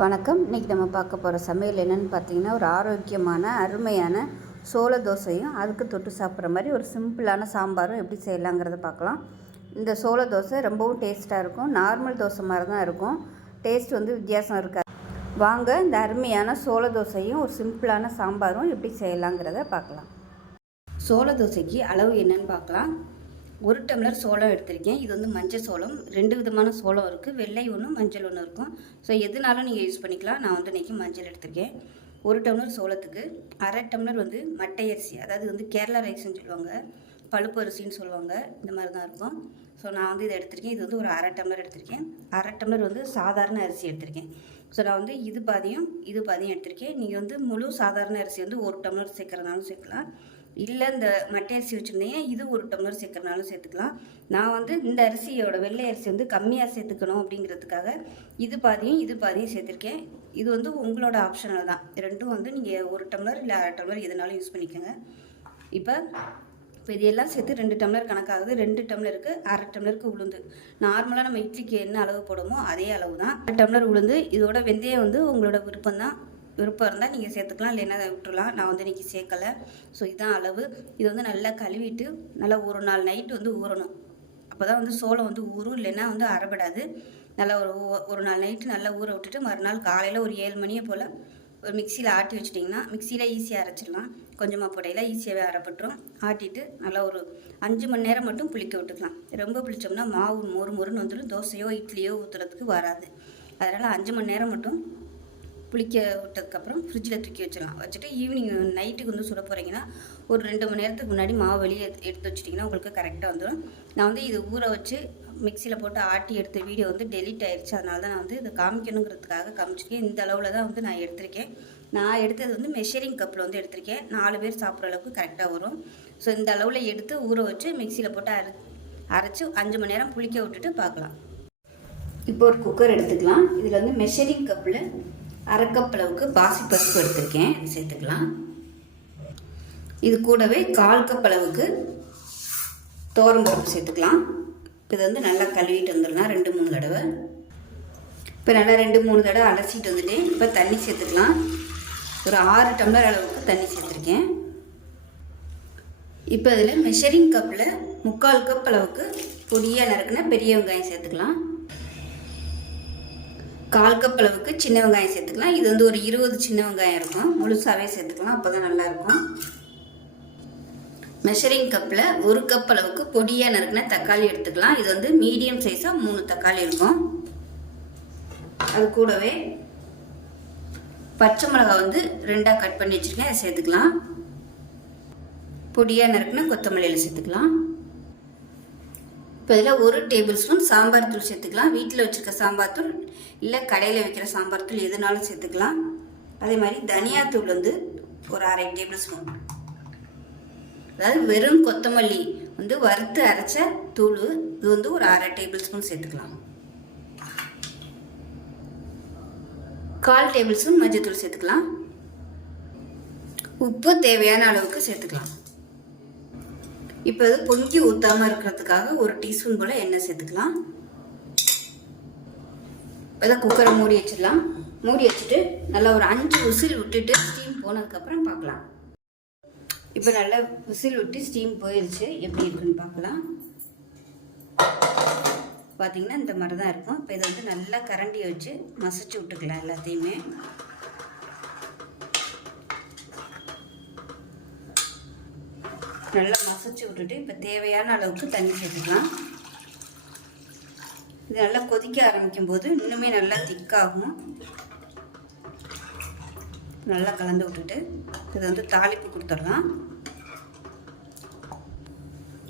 வணக்கம். இன்றைக்கி நம்ம பார்க்க போகிற சமையல் என்னென்னு பார்த்தீங்கன்னா, ஒரு ஆரோக்கியமான அருமையான சோள தோசையும் அதுக்கு தொட்டு சாப்பிட்ற மாதிரி ஒரு சிம்பிளான சாம்பாரும் எப்படி செய்யலாங்கிறத பார்க்கலாம். இந்த சோள தோசை ரொம்பவும் டேஸ்ட்டாக இருக்கும். நார்மல் தோசை மாதிரி தான் இருக்கும். டேஸ்ட் வித்தியாசம் இருக்காது. வாங்க இந்த அருமையான சோள தோசையும் ஒரு சிம்பிளான சாம்பாரும் எப்படி செய்யலாங்கிறத பார்க்கலாம். சோள தோசைக்கு அளவு என்னென்னு பார்க்கலாம். 1 டம்ளர் சோளம் எடுத்திருக்கேன். இது மஞ்சள் சோளம். 2 விதமான சோளம் இருக்குது. வெள்ளை ஒன்று, மஞ்சள் ஒன்று இருக்கும். ஸோ எதுனாலும் நீங்கள் யூஸ் பண்ணிக்கலாம். நான் இன்றைக்கி மஞ்சள் எடுத்திருக்கேன். 1 டம்ளர் சோளத்துக்கு 1/2 டம்ளர் மட்டை அரிசி, அதாவது கேரளா ரைஸ்ன்னு சொல்லுவாங்க, பழுப்பு அரிசின்னு சொல்லுவாங்க, இந்த மாதிரி தான் இருக்கும். ஸோ நான் இதை எடுத்திருக்கேன். இது ஒரு 1/2 டம்ளர் எடுத்திருக்கேன். 1/2 டம்ளர் சாதாரண அரிசி எடுத்திருக்கேன். ஸோ நான் இது பாதியும் எடுத்திருக்கேன். நீங்கள் முழு சாதாரண அரிசி 1 டம்ளர் சேர்க்குறதுனாலும் சேர்க்கலாம். இல்லை இந்த மட்டை அரிசி வச்சுருந்தீங்க, இது 1 டம்ளர் சேர்க்குறனாலும் சேர்த்துக்கலாம். நான் இந்த அரிசியோட வெள்ளை அரிசி கம்மியாக சேர்த்துக்கணும் அப்படிங்கிறதுக்காக இது பாதியும் சேர்த்துருக்கேன். இது உங்களோட ஆப்ஷனல் தான். ரெண்டும் நீங்கள் 1 டம்ளர் இல்லை 1/2 டம்ளர் எதுனாலும் யூஸ் பண்ணிக்கோங்க. இப்போ இதெல்லாம் சேர்த்து 2 டம்ளர் கணக்காகுது. 2 டம்ளருக்கு 1/2 டம்ளருக்கு உளுந்து. நார்மலாக நம்ம இட்லிக்கு என்ன அளவு போடுமோ அதே அளவு தான். 1/2 டம்ளர் உளுந்து. இதோட வெந்தயம் உங்களோட விருப்பம் இருந்தால் நீங்கள் சேர்த்துக்கலாம், இல்லைன்னா விட்டுடலாம். நான் இன்றைக்கி சேர்க்கலை. ஸோ இதுதான் அளவு. இது நல்லா கழுவிட்டு நல்லா ஒரு நாள் நைட்டு ஊறணும். அப்போ தான் சோளம் ஊறும், இல்லைன்னா அரைபடாது. நல்லா ஒரு நாள் நைட்டு நல்லா ஊற விட்டுட்டு மறுநாள் காலையில் ஒரு 7 மணியை போல் ஒரு மிக்சியில் ஆட்டி வச்சிட்டிங்கன்னா, மிக்சியில் ஈஸியாக அரைச்சிடலாம். கொஞ்சமாக போடையில் ஈஸியாகவே அரைப்பட்டுரும். ஆட்டிட்டு நல்லா ஒரு 5 மணி நேரம் மட்டும் புளிக்க விட்டுக்கலாம். ரொம்ப புளிச்சோம்னா மாவு மொறுன்னு வந்துடும். தோசையோ இட்லியோ ஊற்றுறதுக்கு வராது. அதனால் 5 மணி நேரம் மட்டும் புளிக்க விட்டதுக்கப்புறம் ஃப்ரிட்ஜில் தூக்கி வச்சிடலாம். வச்சுட்டு ஈவினிங் நைட்டுக்கு சுட போகிறீங்கன்னா ஒரு 2 மணி நேரத்துக்கு முன்னாடி மாவு வெளியே எடுத்து வச்சிட்டிங்கன்னா உங்களுக்கு கரெக்டாக வந்துடும். நான் இது ஊற வச்சு மிக்சியில் போட்டு ஆட்டி எடுத்த வீடியோ டெலீட் ஆயிடுச்சு. அதனால தான் நான் இதை காமிக்கணுங்கிறதுக்காக காமிச்சிருக்கேன். இந்த அளவில் தான் நான் எடுத்திருக்கேன். நான் எடுத்தது மெஷரிங் கப்பில் எடுத்திருக்கேன். 4 பேர் சாப்பிட்ற அளவுக்கு கரெக்டாக வரும். ஸோ இந்த அளவில் எடுத்து ஊற வச்சு மிக்சியில் போட்டு அரைச்சி 5 மணி நேரம் புளிக்க விட்டுட்டு பார்க்கலாம். இப்போ ஒரு குக்கர் எடுத்துக்கலாம். இதில் மெஷரிங் கப்பில் 1/2 கப் அளவுக்கு பாசிப்பருப்பு எடுத்திருக்கேன், சேர்த்துக்கலாம். இது கூடவே 1/4 கப் அளவுக்கு பருப்பு சேர்த்துக்கலாம். இப்போ இது நல்லா கழுவிட்டு வந்துடலாம் 2-3 தடவை. இப்போ நல்லா 2-3 தடவை அலசிட்டு வந்துட்டேன். இப்போ தண்ணி சேர்த்துக்கலாம். ஒரு 6 டம்ளர் அளவுக்கு தண்ணி சேர்த்துருக்கேன். இப்போ அதில் மெஷரிங் கப்பில் 3/4 கப் அளவுக்கு பொடியாக நறுக்குன பெரிய வெங்காயம் சேர்த்துக்கலாம். 1/4 கப் அளவுக்கு சின்ன வெங்காயம் சேர்த்துக்கலாம். இது ஒரு 20 சின்ன வெங்காயம் இருக்கும். முழுசாகவே சேர்த்துக்கலாம், அப்போ தான் நல்லாயிருக்கும். மெஷரிங் கப்பில் 1 கப் அளவுக்கு பொடியாக நறுக்குன தக்காளி எடுத்துக்கலாம். இது மீடியம் சைஸாக 3 தக்காளி இருக்கும். அது கூடவே பச்சை மிளகா 2ஆக கட் பண்ணி வச்சுருக்கேன், அதை சேர்த்துக்கலாம். பொடியாக நறுக்குன கொத்தமல்லியில் சேர்த்துக்கலாம். இப்போ இதில் 1 டேபிள் ஸ்பூன் சாம்பார் தூள் சேர்த்துக்கலாம். வீட்டில் வச்சுருக்க சாம்பார் தூள் இல்லை கடையில் வைக்கிற சாம்பார் தூள் எதுனாலும் சேர்த்துக்கலாம். அதே மாதிரி தனியாத்தூள் ஒரு 1/2 டேபிள் ஸ்பூன். அதாவது வெறும் கொத்தமல்லி வறுத்து அரைச்ச தூள், இது ஒரு 1/2 டேபிள் ஸ்பூன் சேர்த்துக்கலாம். 1/4 டேபிள் ஸ்பூன் மஞ்சள் தூள் சேர்த்துக்கலாம். உப்பு தேவையான அளவுக்கு சேர்த்துக்கலாம். இப்போ இது பொங்கி ஊற்றாமல் இருக்கிறதுக்காக 1 டீஸ்பூன் போல் எண்ணெய் சேர்த்துக்கலாம். இப்போ தான் குக்கரை மூடி வச்சிடலாம். மூடி வச்சுட்டு நல்லா ஒரு 5 விசில் விட்டுட்டு ஸ்டீம் போனதுக்கப்புறம் பார்க்கலாம். இப்போ நல்லா விசில் விட்டு ஸ்டீம் போயிடுச்சு. எப்படி இருக்குன்னு பார்க்கலாம். பார்த்தீங்கன்னா இந்த மாதிரி தான் இருக்கும். இப்போ இதை நல்லா கரண்டியை வச்சு மசிச்சு விட்டுக்கலாம் எல்லாத்தையுமே. நல்லா மசிச்சு விட்டுட்டு இப்போ தேவையான அளவுக்கு தண்ணி சேர்த்துக்கலாம். இது நல்லா கொதிக்க ஆரம்பிக்கும் போது இன்னுமே நல்லா திக்காகும். நல்லா கலந்து விட்டுட்டு இது தாளிப்பு கொடுத்துடலாம்.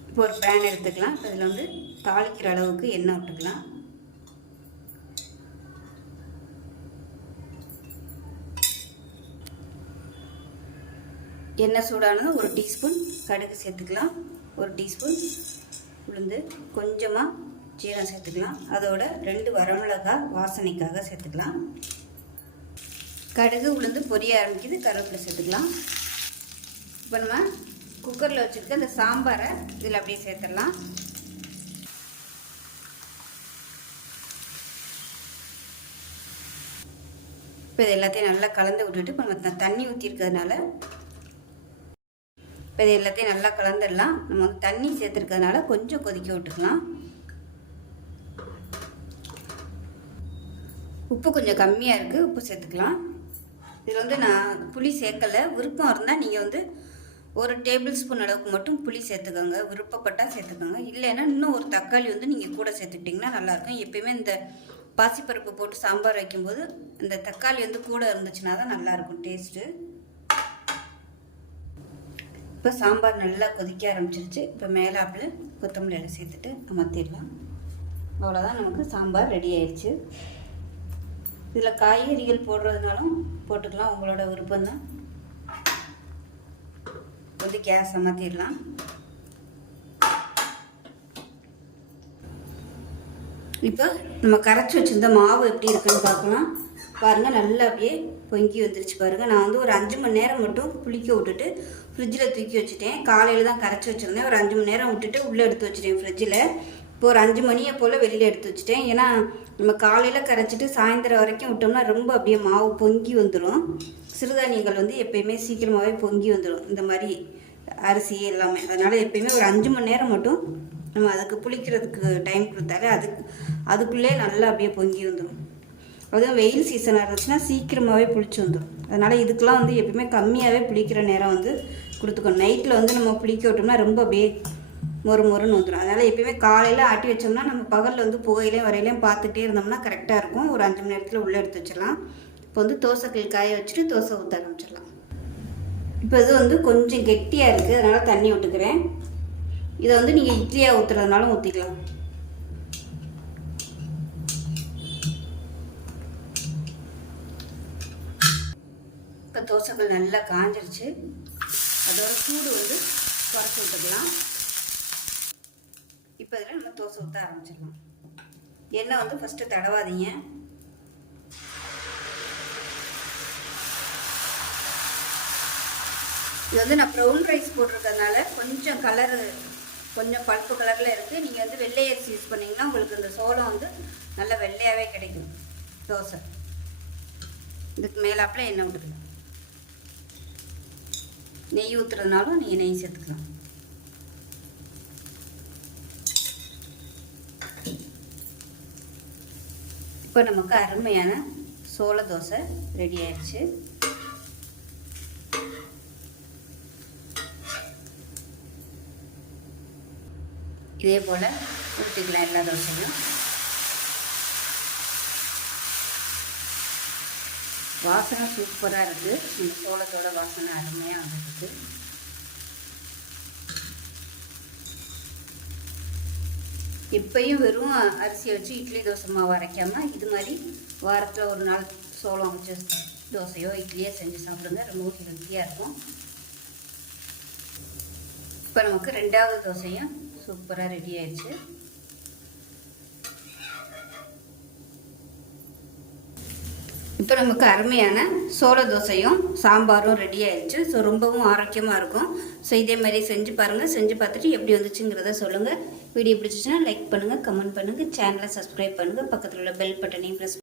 இப்போ ஒரு பேன் எடுத்துக்கலாம். இப்போ இதில் தாளிக்கிற அளவுக்கு எண்ணெய் விட்டுக்கலாம். எண்ணெய் சூடானது 1 டீஸ்பூன் கடுகு சேர்த்துக்கலாம். 1 டீஸ்பூன் உளுந்து, கொஞ்சமாக ஜீரகம் சேர்த்துக்கலாம். அதோட 2 வரமிளகாய் வாசனைக்காக சேர்த்துக்கலாம். கடுகு உளுந்து பொரிய ஆரம்பிக்குது. கருவேப்பிலை சேர்த்துக்கலாம். இப்போ நம்ம குக்கரில் வச்சுருக்க இந்த சாம்பாரை இதில் அப்படியே சேர்த்துடலாம். இப்போ இது எல்லாத்தையும் நல்லா கலந்து விட்டுட்டு இப்போ நம்ம தண்ணி ஊற்றிருக்கிறதுனால இப்போ இது எல்லாத்தையும் நல்லா கலந்துடலாம். நம்ம வந்து தண்ணி சேர்த்துருக்கிறதுனால கொஞ்சம் கொதிக்க விட்டுக்கலாம். உப்பு கொஞ்சம் கம்மியாக இருக்குது, உப்பு சேர்த்துக்கலாம். இதில் வந்து நான் புளி சேர்க்கலை. விருப்பம் இருந்தால் நீங்கள் வந்து 1 டேபிள் ஸ்பூன் அளவுக்கு மட்டும் புளி சேர்த்துக்கோங்க. விருப்பப்பட்டால் சேர்த்துக்கோங்க. இல்லைன்னா இன்னும் ஒரு தக்காளி வந்து நீங்கள் கூட சேர்த்துக்கிட்டிங்கன்னா நல்லாயிருக்கும். எப்பயுமே இந்த பாசிப்பருப்பு போட்டு சாம்பார் வைக்கும்போது இந்த தக்காளி வந்து கூட இருந்துச்சுன்னா தான் நல்லாயிருக்கும் டேஸ்ட்டு. இப்போ சாம்பார் நல்லா கொதிக்க ஆரம்பிச்சிருச்சு. இப்போ மேலாப்பில் கொத்தமல்லி எல்லாம் சேர்த்துட்டு அமர்த்திடலாம். அவ்வளோதான், நமக்கு சாம்பார் ரெடி ஆயிடுச்சு. இதில் காய்கறிகள் போடுறதுனாலும் போட்டுக்கலாம், உங்களோட விருப்பம்தான். வந்து கேஸ் அமர்த்திடலாம். இப்போ நம்ம கரைச்சி வச்சுருந்த மாவு எப்படி இருக்குன்னு பார்க்கலாம். பாருங்கள், நல்லா அப்படியே பொங்கி வந்துருச்சு பாருங்கள். நான் வந்து ஒரு 5 மணி நேரம் மட்டும் புளிக்க விட்டுட்டு ஃப்ரிட்ஜில் தூக்கி வச்சுட்டேன். காலையில் தான் கரைச்சி வச்சுருந்தேன். ஒரு 5 மணி நேரம் விட்டுட்டு உள்ளே எடுத்து வச்சுட்டேன் ஃப்ரிட்ஜில். இப்போ ஒரு 5 மணியை போல் வெளியில் எடுத்து வச்சுட்டேன். ஏன்னா நம்ம காலையில் கரைச்சிட்டு சாயந்தரம் வரைக்கும் விட்டோம்னா ரொம்ப அப்படியே மாவு பொங்கி வந்துடும். சிறுதானியங்கள் வந்து எப்பயுமே சீக்கிரமாகவே பொங்கி வந்துடும், இந்த மாதிரி அரிசி எல்லாமே. அதனால் எப்பயுமே ஒரு 5 மணி நேரம் மட்டும் நம்ம அதுக்கு புளிக்கிறதுக்கு டைம் கொடுத்தாலே அதுக்குள்ளே நல்லா அப்படியே பொங்கி வந்துடும். அதுவும் வெயில் சீசனாக இருந்துச்சுன்னா சீக்கிரமாகவே புளிச்சு வந்துடும். அதனால் இதுக்கெலாம் வந்து எப்பயுமே கம்மியாகவே புளிக்கிற நேரம் வந்து கொடுத்துக்கணும். நைட்டில் வந்து நம்ம புளிக்க விட்டோம்னா ரொம்ப அப்படியே மொறுன்னு வந்துடும். அதனால் எப்பயுமே காலையில் ஆட்டி வச்சோம்னா நம்ம பகலில் வந்து புகையிலையும் வரையிலையும் பார்த்துட்டே இருந்தோம்னா கரெக்டாக இருக்கும். ஒரு 5 மணி நேரத்தில் உள்ளே எடுத்து வச்சிடலாம். இப்போ வந்து தோசைக்கல் காய வச்சுட்டு தோசை ஊற்ற ஆரம்பிச்சிடலாம். இப்போ இது வந்து கொஞ்சம் கெட்டியாக இருக்குது, அதனால் தண்ணி விட்டுக்கிறேன். இதை வந்து நீங்கள் இட்லியாக ஊற்றுறதுனாலும் ஊற்றிக்கலாம். இப்போ தோசைக்கல் நல்லா காஞ்சிருச்சு. அதோட சூடு வந்து குறைச்சி விட்டுக்கலாம். இப்போ இதில் நம்ம தோசை ஊற்ற ஆரம்பிச்சிடலாம். எண்ணெய் வந்து ஃபஸ்ட்டு தடவாதீங்க. இது வந்து நான் ப்ரௌன் ரைஸ் போட்டிருக்கிறதுனால கொஞ்சம் கலரு கொஞ்சம் பழுப்பு கலரில் இருக்குது. நீங்கள் வந்து வெள்ளை அரிசி யூஸ் பண்ணிங்கன்னா உங்களுக்கு இந்த சோளம் வந்து நல்லா வெள்ளையாகவே கிடைக்கும் தோசை. இதுக்கு மேலாப்பில் எண்ணெய் விட்டுக்கலாம். நெய் ஊற்றுறதுனாலும் நீங்கள் நெய் சேர்த்துக்கலாம். இப்போ நமக்கு அருமையான சோள தோசை ரெடி ஆயிடுச்சு. இதே போல் ஊற்றிக்கலாம் எல்லா தோசையும். வாசனை சூப்பராக இருக்குது. இந்த சோளத்தோட வாசனை அருமையாக வந்துருக்கு. இப்பயும் வெறும் அரிசியை வச்சு இட்லி தோசை மாவு அரைக்காமல் இது மாதிரி வாரத்தில் ஒரு நாள் சோளம் வச்சு தோசையோ இட்லியோ செஞ்சு சாப்பிடுங்க. ரொம்ப ஹெல்த்தியாக இருக்கும். இப்போ நமக்கு 2வது தோசையும் சூப்பராக ரெடி ஆயிடுச்சு. இப்போ நமக்கு அருமையான சோள தோசையும் சாம்பாரும் ரெடி ஆயிடுச்சு. ஸோ ரொம்பவும் ஆரோக்கியமாக இருக்கும். ஸோ இதே மாதிரி செஞ்சு பாருங்கள். செஞ்சு பார்த்துட்டு எப்படி வந்துச்சுங்கிறத சொல்லுங்கள். வீடியோ பிடிச்சிச்சுன்னா லைக் பண்ணுங்கள், கமெண்ட் பண்ணுங்கள், சேனலை சப்ஸ்கிரைப் பண்ணுங்கள், பக்கத்தில் உள்ள பெல் பட்டனையும் ப்ரெஸ்